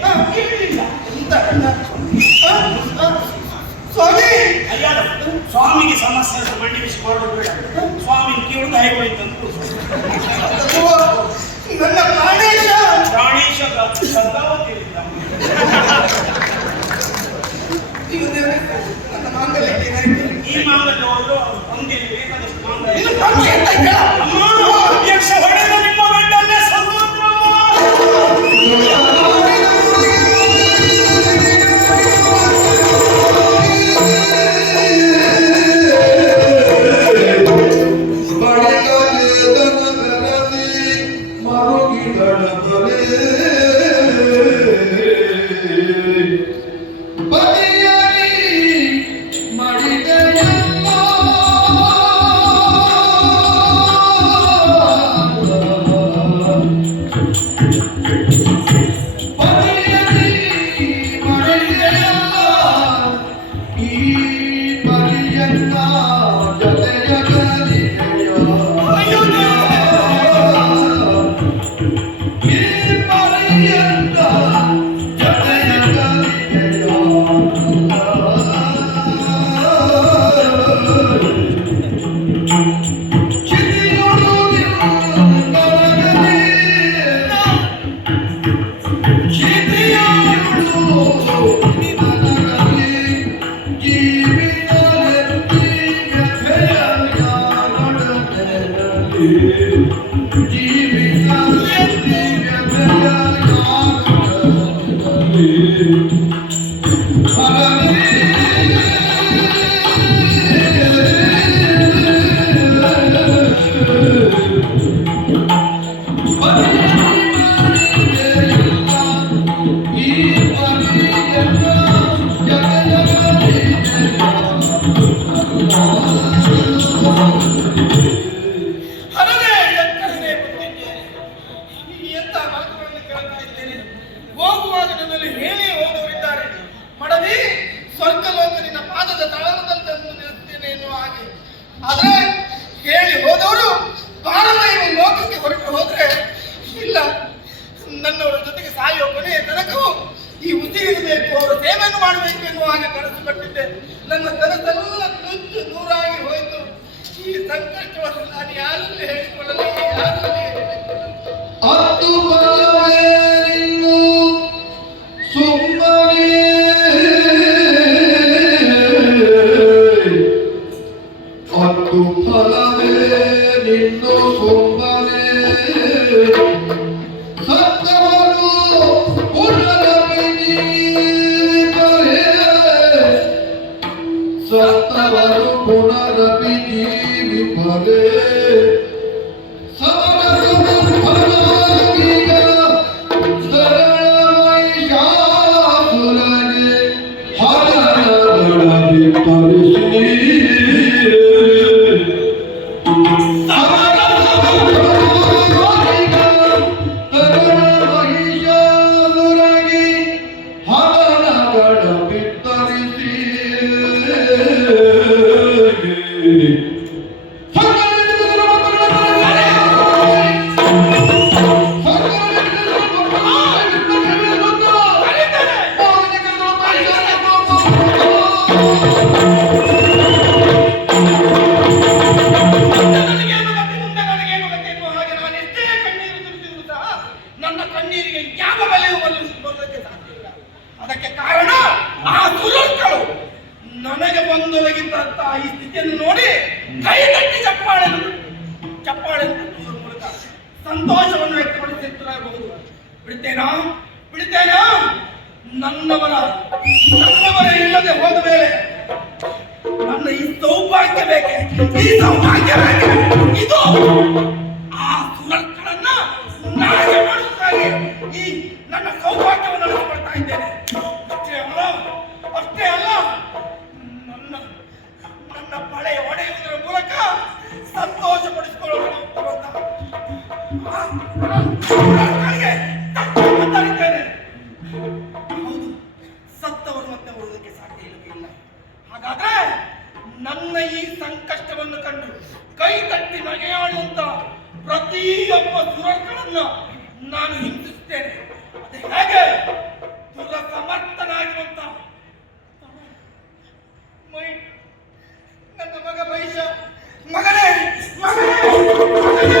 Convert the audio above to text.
ಆ, ಕೇಳಲಿಲ್ಲ ಸ್ವಾಮಿ! ಅಯ್ಯಾದ ಸ್ವಾಮಿಗೆ ಸಮಸ್ಯೆ ಅಂತ ಮಂಡಿಸಿಕೊಳ್ಳೋದು ಬೇಡ. ಸ್ವಾಮಿ ಕೇಳುದು ಹೇಗೆ ಹೋಯ್ತು ಅಂತ ನನ್ನ ಪ್ರಾಣೇಶ. ಪ್ರಾಣೇಶ ಇವನೇ ನನ್ನ ಮಾಂಗಲ್ಯಕ್ಕೆ ಈ ಮಾಂಗಲ್ಯ ಹೋದ್ರು ಒಂದೇ ಬೇಕಾದಷ್ಟು ಮಾಂಗಲ್ಯ. ಅಮ್ಮ, Oh, oh, oh. ಹೋಗುವಾಗ ನನ್ನಲ್ಲಿ ಹೇಳಿ ಹೋದವರಿದ್ದಾರೆ. ಮಡದಿ ಸ್ವರ್ಗಲೋಕ ನಿನ್ನ ಪಾದದ ತಳದಲ್ಲಿ ತಂದು ನಿಲ್ತೇನೆ ಎನ್ನುವ ಹಾಗೆ. ಆದ್ರೆ ಹೇಳಿ ಹೋದವರು ಇರುವ ಲೋಕಕ್ಕೆ ಹೊರಟು ಹೋದ್ರೆ ಇಲ್ಲ. ನನ್ನವರ ಜೊತೆಗೆ ಸಾಯುವ ಕೊನೆಯ ತನಕವೂ ಈ ಉಸಿರಿರಬೇಕು ಅವರ ಸೇವೆಯನ್ನು ಮಾಡಬೇಕು ಎನ್ನುವ ಹಾಗೆ ಕನಸು ನನ್ನ ಕನಸೆಲ್ಲ ನುಚ್ಚು ನೂರಾಗಿ ಹೋಯಿತು. ಈ ಸಂಕಷ್ಟವನ್ನು ನಾನು ಯಾರಲ್ಲಿ ಹೇಳಿಕೊಳ್ಳಲಿ ಫಲವೇ ನಿನ್ನು ಸುಮ್ಮನೆ ಸತ್ತವರು ಪುನರಪಿ ಜೀವಿತರೇ ಸತ್ತವರು ಪುನರಪಿ ಜೀವಿಪರೇ ನನಗೇನು ಬಂದೊಲಗಿದ್ದಂತಹ ಈ ಸ್ಥಿತಿಯನ್ನು ನೋಡಿ ಕೈ ತಟ್ಟಿ ಚಪ್ಪಾಳೆ ಚಪ್ಪಾಳೆ ಮೂಲಕ ಸಂತೋಷವನ್ನು ವ್ಯಕ್ತಪಡಿಸುತ್ತಿರಬಹುದು ಬಿಡ್ತೇನಾ? ಬಿಡ್ತೇನಾ? ನನ್ನವರ ನನ್ನವರ ಇಲ್ಲದೆ ಹೋದ ಮೇಲೆ ನನ್ನ ಈ ಸೌಭಾಗ್ಯ ಬೇಕೆ? ಈ ಸೌಭಾಗ್ಯ ಬೇಕೆ? ಇದು ಪ್ರತಿಯೊಬ್ಬ ಸುರಗಳನ್ನ ನಾನು ಹಿಂಸಿಸುತ್ತೇನೆ ಅದು ಹೇಗೆ? ದುರಸಮರ್ಥನಾಗಿರುವಂತ ಮೈ ನನ್ನ ಮಗ ಮಹಿಷ. ಮಗನೇ ಮಗನೇ